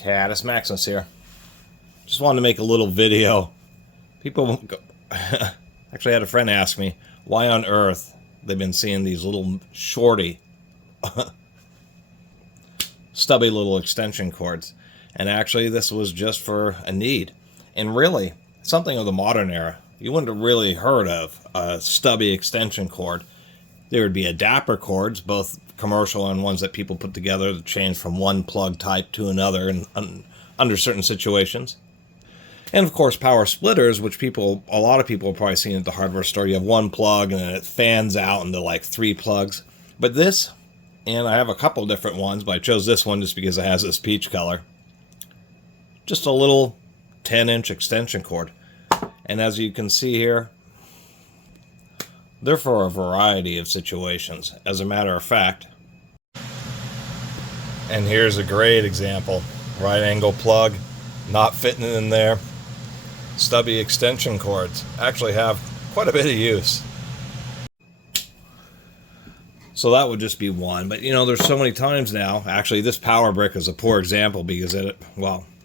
Catus, Maximus here. Just wanted to make a little video. People go, actually, I had a friend ask me why on earth they've been seeing these little Shorty, stubby little extension cords. And actually, this was just for a need. And really, something of the modern era. You wouldn't have really heard of a stubby extension cord. There would be adapter cords, both commercial and ones that people put together to change from one plug type to another and under certain situations. And of course, power splitters, which a lot of people have probably seen at the hardware store. You have one plug and then it fans out into like 3 plugs. But this, and I have a couple different ones, but I chose this one just because it has this peach color. Just a little 10-inch extension cord. And as you can see here, they're for a variety of situations. As a matter of fact, and here's a great example. Right angle plug, not fitting in there. Stubby extension cords actually have quite a bit of use. So that would just be one. But you know, there's so many times now. Actually, this power brick is a poor example because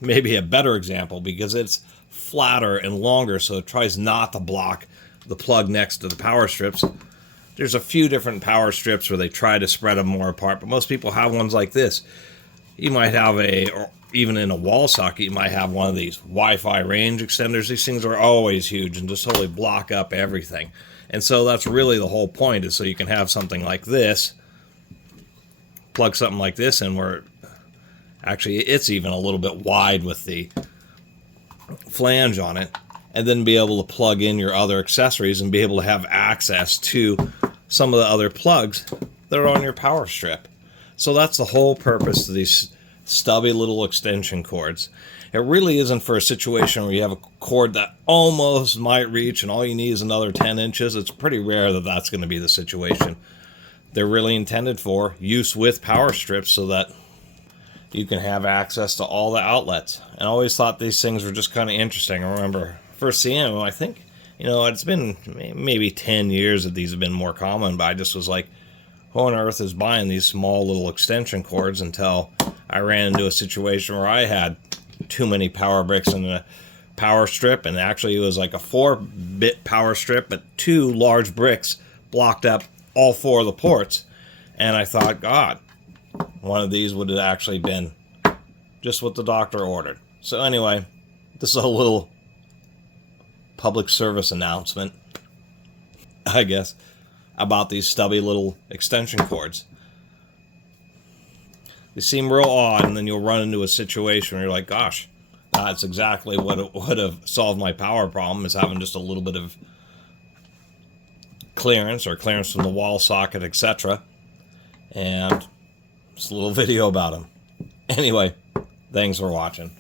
maybe a better example because it's flatter and longer, so it tries not to block the plug next to the power strips. There's a few different power strips where they try to spread them more apart, but most people have ones like this. You might have or even in a wall socket, you might have one of these Wi-Fi range extenders. These things are always huge and just totally block up everything. And so that's really the whole point, is so you can have something like this, plug something like this in where actually it's even a little bit wide with the flange on it, and then be able to plug in your other accessories and be able to have access to some of the other plugs that are on your power strip. So that's the whole purpose of these stubby little extension cords. It really isn't for a situation where you have a cord that almost might reach and all you need is another 10 inches. It's pretty rare that that's going to be the situation. They're really intended for use with power strips so that you can have access to all the outlets. And I always thought these things were just kind of interesting. I remember first seeing them, I think, it's been maybe 10 years that these have been more common, but I just was like, who on earth is buying these small little extension cords, until I ran into a situation where I had too many power bricks in a power strip, and actually it was like a 4-bit power strip, but 2 large bricks blocked up all 4 of the ports. And I thought, God, one of these would have actually been just what the doctor ordered. So anyway, this is a little public service announcement, I guess, about these stubby little extension cords. They seem real odd, and then you'll run into a situation where you're like, gosh, that's exactly what it would have solved my power problem, is having just a little bit of clearance from the wall socket, etc. And just a little video about them. Anyway, thanks for watching.